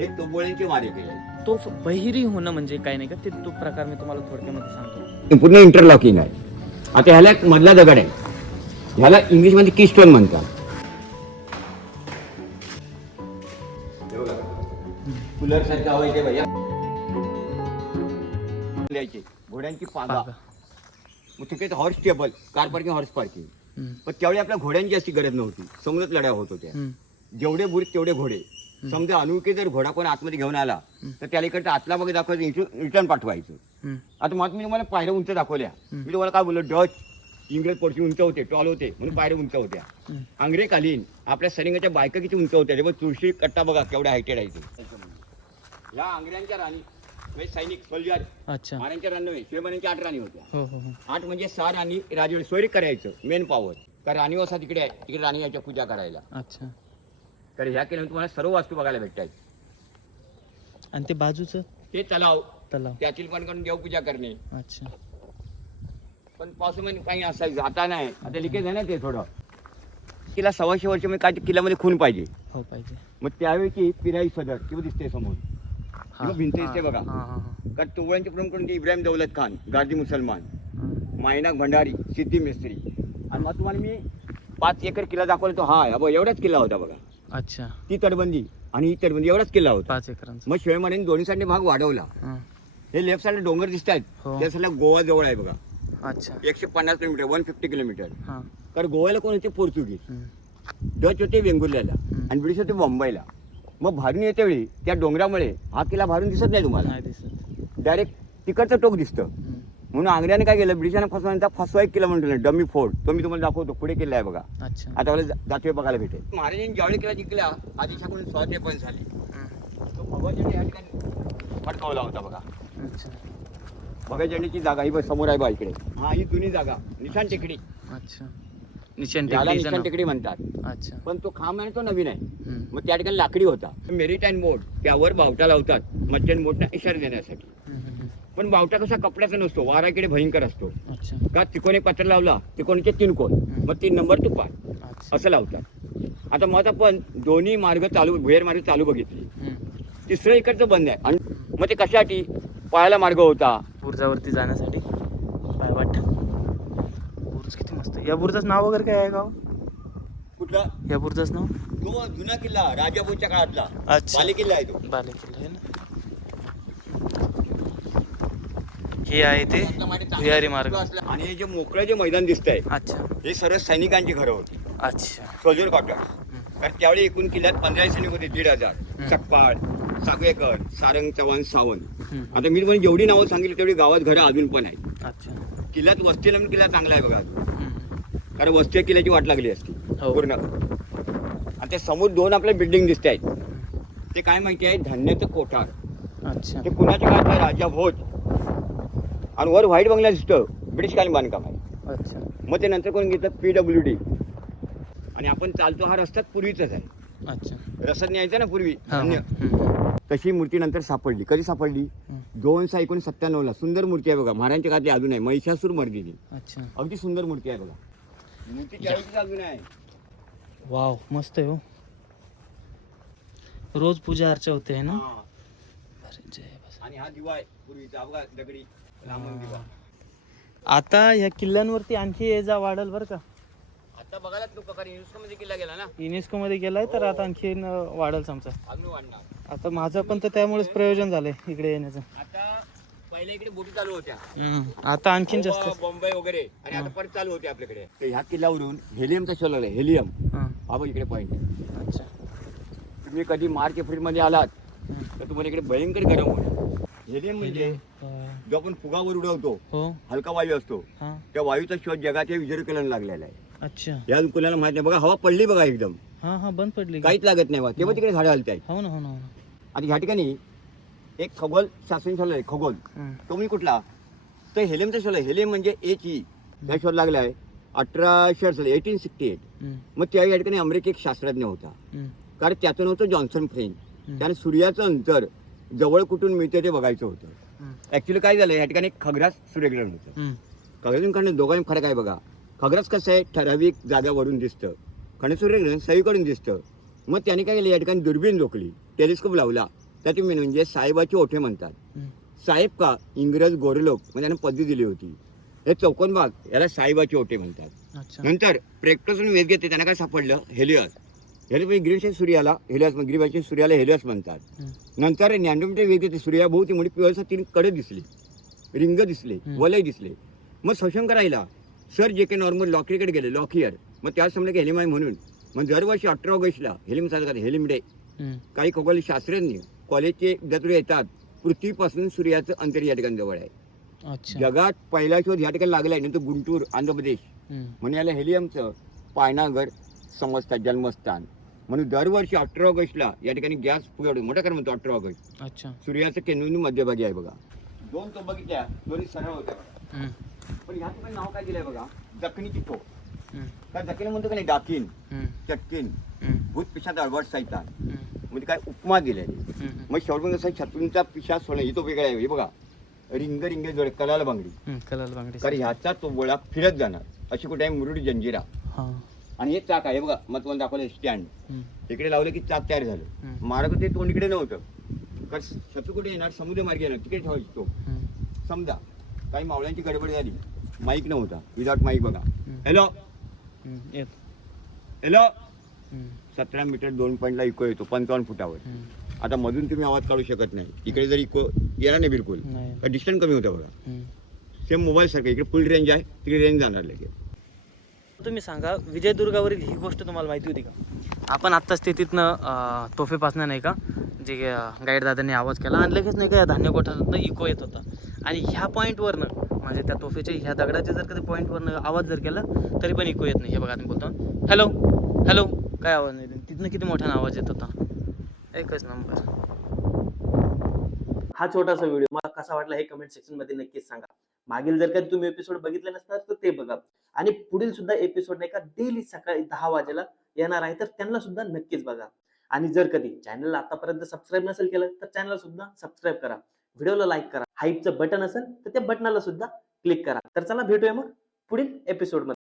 हे तोबोळ्यांचे मारे केले. तो बहिरी होणं म्हणजे काय नाही का ते तो प्रकार मी तुम्हाला थोडक्यामध्ये सांगतो. पूर्ण इंटरलॉकिंग आहे. आता ह्याला एक मधला दगड आहे, ह्याला इंग्लिश मध्ये कीस्टोन म्हणतात. कूलर सारखं हवं इथे भैया. घोड्यांची पागा, मग तिकडे horse table, car parking, horse parking. पण त्यावेळी आपल्या घोड्यांची अशी गरज नव्हती, समुद्रात लढ्या होत होत्या. जेवढे बुरीत तेवढे घोडे. समजा अनोळखी जर घोडा कोण आतमध्ये घेऊन आला तर त्याला इकडे आतला बघ दाखवायचं, रिटर्न पाठवायचं. आता मग मी तुम्हाला पायऱ्या उंच दाखवल्या. मी तुम्हाला काय बोललो, डच इंग्रज पोर्ची उंच होते, टॉल होते म्हणून पायऱ्या उंच होत्या. अंग्रेकालीन आपल्या सैनिकाच्या बायका किती उंच होत्या, तेव्हा तुळशी कट्टा बघा केवढ्या हायटेड आहे. या अंग्र्यांच्या राणी म्हणजे सैनिक सोल्जर, अच्छा महारांच्या राणी नव्हे, शिवबाईंच्या 8 राणी होत्या. हो हो हो 8 म्हणजे 6 राणी राजवाडी सोयरी करायचं मेन पॉवर. कारण राणी वसा तिकडे आहे, तिकडे राणी याच्या पूजा करायला. अच्छा. तर ह्या केल्यावर तुम्हाला सर्व वास्तू बघायला भेटतात. आणि ते बाजूचं ते तलाव, तलाव. त्यातील पण करून देवपूजा करणे. अच्छा. पण पावसामध्ये काही असायचं, आता नाही. आता लिकेज आहे ना ते थोडं. तिला 125 वर्ष म्हणजे काय किल्ल्यामध्ये खून पाहिजे. हो पाहिजे. मग त्यावेळी पिराई सदर किंवा दिसते समोर, किंवा भिंत दिसते बघा. हा हा हा कारण तुवळ्यांचे प्रमुख कोणते, इब्राहिम दौलत खान, गार्दी मुसलमान, मायनाक भंडारी, सिद्धी मिस्त्री. आणि मग तुम्हाला मी 5 एकर किल्ला दाखवला, तो हा एवढाच किल्ला होता बघा. अच्छा. ती तटबंदी आणि ही तटबंदी एवढाच किल्ला होता. 5 एकरांचा. मग शिवाय महाराजांनी दोन्ही साईडने भाग वाढवला. हे लेफ्ट साईडला डोंगर दिसत आहेत, हो. त्या साईडला गोवा जवळ आहे बघा. अच्छा. 150 किलोमीटर, 150 किलोमीटर. हा. कारण गोव्याला कोण होते, पोर्तुगीज. डच होते वेंगुर्ल्याला आणि ब्रिटिश होते मुंबईला. मग भारून येते वेळी त्या डोंगरामुळे हा किल्ला भारून दिसत नाही तुम्हाला, नाही दिसत. डायरेक्ट तिकडचं टोक दिसतं. म्हणून आंग्र्याने काय केलं, ब्रिटिशांना फसवा एक किल्ला म्हणतो डमी फोर्ट. तो मी तुम्हाला दाखवतो, पुढे किल्ला आहे बघा. अच्छा. आता मला जातोय बघायला भेटेल. महाराजांनी ज्यावेळी किल्ला जिंकला, आदिशाकडून 100 झाले. तो भगवती या ठिकाणी फटकावला होता बघा. अच्छा. भगतजणीची जागा ही समोर आहे बा इकडे. हा ही जुनी जागा, निशाण टेकडी. अच्छा. निशाण त्याला टेकडीचं निशाण नाव. टेकडी म्हणतात. अच्छा. पण तो खांब आहे तो नवीन आहे. मग त्या ठिकाणी लाकडी होता. मेरिटाईन बोट, त्यावर बावटा लावतात मर्चंट बोटना इशारा देण्यासाठी. पण बावटा कसा कपड्याचा नसतो, वाराकडे भयंकर असतो. अच्छा. का तिकोने पत्र लावला, तिकोणीचे 3 कोण, मग 3 नंबर तुपात अच्छा. असं लावतात. आता मग आपण दोन्ही मार्ग चालू, भुयार मार्ग चालू बघितले, तिसरं इकडचं बंद आहे. आणि मग ते कशासाठी, पायाला मार्ग होता बुर्जावरती जाण्यासाठी. काय वाट, बुर्ज किती मस्त. या बुर्जाचं नाव वगैरे काय आहे गाव? कुठला? या बुर्जाचं नाव तो जुना किल्ला राजापूरच्या काळातला अच्छा. बाले किल्ला आहे तो. बाले किल्ला आहे ना. हे आहे ते भुयारी मार्ग. आणि हे जे मोकळं जे मैदान दिसतंय, अच्छा. हे सर्व सैनिकांची घरं होती, अच्छा. Soldier quarter. कारण त्यावेळी एकूण किल्ल्यात 15 सैनिक होते, 1,500. सकपाळ, सागवेकर, सारंग, चव्हाण, सावंत. आता मी तुम्हाला जेवढी नावं सांगितली तेवढी गावात घरं अजून पण आहेत. अच्छा. किल्ल्यात वस्ती नवीन किल्ला चांगला आहे बघा. कारण वस्ती किल्ल्याची वाट लागली असती हो. पूर्ण. आणि ते समोर 2 आपल्या बिल्डिंग दिसत आहेत, ते काय माहिती आहे, धान्याचं कोठार. अच्छा. ते कुणाच्या काळात, राजा भोज. आणि वर व्हाईट बंगला दिसतं, ब्रिटिशकालीन बांधकाम आहे. अच्छा. मग ते नंतर कोण घेतलं, PWD. आणि आपण चालतो हा रस्ता पूर्वीचाच आहे. अच्छा. रसद न्यायचा ना पूर्वी हा, धान्य. तशी मूर्ती नंतर सापडली. कधी सापडली, 2/1997 सुंदर मूर्ती आहे बघा, महाराजांच्या काळातली अजून आहे, महिषासूर मर्दिनी. अच्छा. अगदी सुंदर मूर्ती आहे बघा. मूर्ती 40 अजून आहे. वाव, मस्त आहे हो. रोज पूजा अर्चा होते है ना. हा. अरे जय बस. आणि हा दिवा आहे पूर्वीचा बघा, दगडी लांबून दिवा. आता या किल्ल्यांवरती आणखी ये जा वाढल बरं का. आता बघायला लोक, कारण युनेस्को मध्ये किल्ला गेला ना, युनेस्को मध्ये गेलाय तर आता आणखी वाढल आमचा. अजून वाढणार. आता माझं पण तर त्यामुळेच प्रयोजन झालंय इकडे येण्याचं. आता पहिल्या इकडे बोटी चालू होत्या, आता आणखीन जास्त. गोवा, बॉम्बे वगैरे, आणि आता परत चालू होते आपल्याकडे. तर ह्या किल्ल्यावरून हेलियमचा शोध लागला. हेलियम हा बघ इकडे पॉईंट. अच्छा. तुम्ही कधी मार्च एप्रिल मध्ये आलात तर तुम्हाला इकडे भयंकर गरम होईल. हेलियम म्हणजे जो आपण फुगावर उडवतो, हो. हलका वायू असतो, हा. त्या वायूचा शोध जगाच्या विजयकेला लागलेला आहे. अच्छा. या कुणाला माहित नाही बघा, हवा पडली बघा एकदम, हा हा बंद पडली. काहीच लागत नाही बघा, तेव्हा तिकडे झाडं हलत आहेत. हो ना, हो ना, हो ना. आणि ह्या ठिकाणी एक खगोल शास्त्रज्ञ शोध आहे, खगोल. तो मी कुठला, तर हेलियमचा शोध आहे. हेलियम म्हणजे HE, हा शोध लागला आहे 1868. मग त्या या ठिकाणी अमेरिकी एक शास्त्रज्ञ होता, कारण त्याचं नव्हतं जॉन्सन फ्रेंच. त्याने सूर्याचं अंतर जवळ कुठून मिळतं ते बघायचं होतं. ऍक्च्युली काय झालं, या ठिकाणी एक खग्रास सूर्यग्रहण होतं. खग्रासून दोघांनी फरक आहे बघा. खग्रास कसं आहे, ठराविक जाग्यावरून दिसतं, कारण सूर्यग्रहण सगळीकडून दिसतं. मग त्याने काय केलं, या ठिकाणी दुर्बीण झोकली, टेलिस्कोप लावला त्याचे मेन म्हणजे साहेबाचे ओठे म्हणतात. साहेब का इंग्रज गोरे लोक म्हणजे त्यांना पदवी दिली होती. हे चौकोन भाग याला साहेबाचे ओठे म्हणतात. अच्छा. नंतर प्रेक्टोसून वेध घेते त्यांना काय सापडलं, हेलियस. हेलियस ग्रीनच्या सूर्याला हेलियस, ग्रीनच्या सूर्याला हेलियस म्हणतात. नंतर नॅन्डोमीटर वेध घेते सूर्याभोवती मुळे पिवळसर 3 कडे दिसले, रिंग दिसले, वलय दिसले. मग संशोधन करायला सर जे के नॉर्मल लॉकीकडे गेले, लॉकियर. मग त्याच समजलं की हेलियम आहे म्हणून. मग दरवर्षी 18 ऑगस्टला हेलियम साजरा करतात, हेलियम डे. काही खगोलशास्त्रज्ञ कॉलेजचे विद्यार्थी येतात. पृथ्वीपासून सूर्याचं अंतर या ठिकाणी जवळ आहे. जगात पहिला शोध या ठिकाणी लागला आहे, नंतर गुंटूर आंध्र प्रदेश. म्हणून याला हेलियमचं पायनागर समजतात, जन्मस्थान. म्हणून दरवर्षी 18 ऑगस्टला या ठिकाणी गॅस पुरवठा मोठा कारण म्हणतो 18 ऑगस्ट. अच्छा. सूर्याचं केंद्र मध्यभागी आहे बघा. 2 तो बघितल्या, दोन्ही सरळ होत्या बघा. पण ह्या ठिकाणी नाव काय दिलंय बघा, दखनीची टोक. काय दखनी म्हणतो का नाही, डाकीन, चक्कीन, भूत पिशाच अळवट सैतान, म्हणजे काय उपमा दिलेली. मग शेवट कसं शत्रूंचा पिशाच सोडणं ही तो वेगळा आहे. हे बघा, रिंग रिंग जोड कलाल बांगडी, कलाल बांगडी. कारण ह्याचा तो गोळा फिरत जाणार. अशी कुठे आहे मुरुडी जंजिरा. आणि हे चाक आहे बघा, मग तुम्हाला दाखवलं स्टँड. इकडे लावलं की चाक तयार झालं. मार्ग ते तोंड इकडे नव्हतं, कारण शत्रू कुठे येणार, समुद्र मार्गे येणार, तिकडे ठेवायची तो. समजा काही मावळ्यांची गडबड झाली, माईक नव्हता, विदाउट माईक बघा. हॅलो हॅलो, 17 मीटर 2 पॉईंटला इको येतो 55 फुटावर. आता मधून तुम्ही आवाज काढू शकत नाही. इकडे जर इको येणार नाही बिलकुल, डिस्टन्स कमी होतं बघा. सेम मोबाईल सारखं, इकडे फुल रेंज आहे, तिकडे रेंज जाणार लगेच. तुम्ही सांगा, विजयदुर्गावरील ही गोष्ट तुम्हाला माहिती होती का? आपण आत्ताच तिथनं तोफेपासनं नाही का, जे गाईड दादांनी आवाज केला आणि लगेच नाही का या धान्य कोठारातनं इको येत होता. आणि ह्या पॉईंटवरनं म्हणजे त्या तोफेच्या ह्या दगडाच्या जर कधी पॉईंटवरनं आवाज जर केला तरी पण इको येत नाही. हे बघा तुम्ही बोलतो हॅलो हॅलो, काय आवाज नाही. तिथनं किती मोठ्यानं आवाज येत होता. एकच नंबर. हा छोटासा व्हिडिओ मला कसा वाटला हे कमेंट सेक्शन मध्ये नक्कीच सांगा. मागील जर कधी तुम्ही एपिसोड बघितले नसतात तर ते बघा. आणि पुढील सुद्धा एपिसोड नाही का डेली सकाळी 10 वाजेला येणार आहे, तर त्यांना सुद्धा नक्कीच बघा. आणि जर कधी चॅनलला आतापर्यंत सबस्क्राईब नसेल केलं तर चॅनलला सुद्धा सबस्क्राईब करा, व्हिडिओला लाईक करा, हाईपचं बटन असेल तर त्या बटनाला सुद्धा क्लिक करा. तर चला भेटूया मग पुढील एपिसोड मध्ये.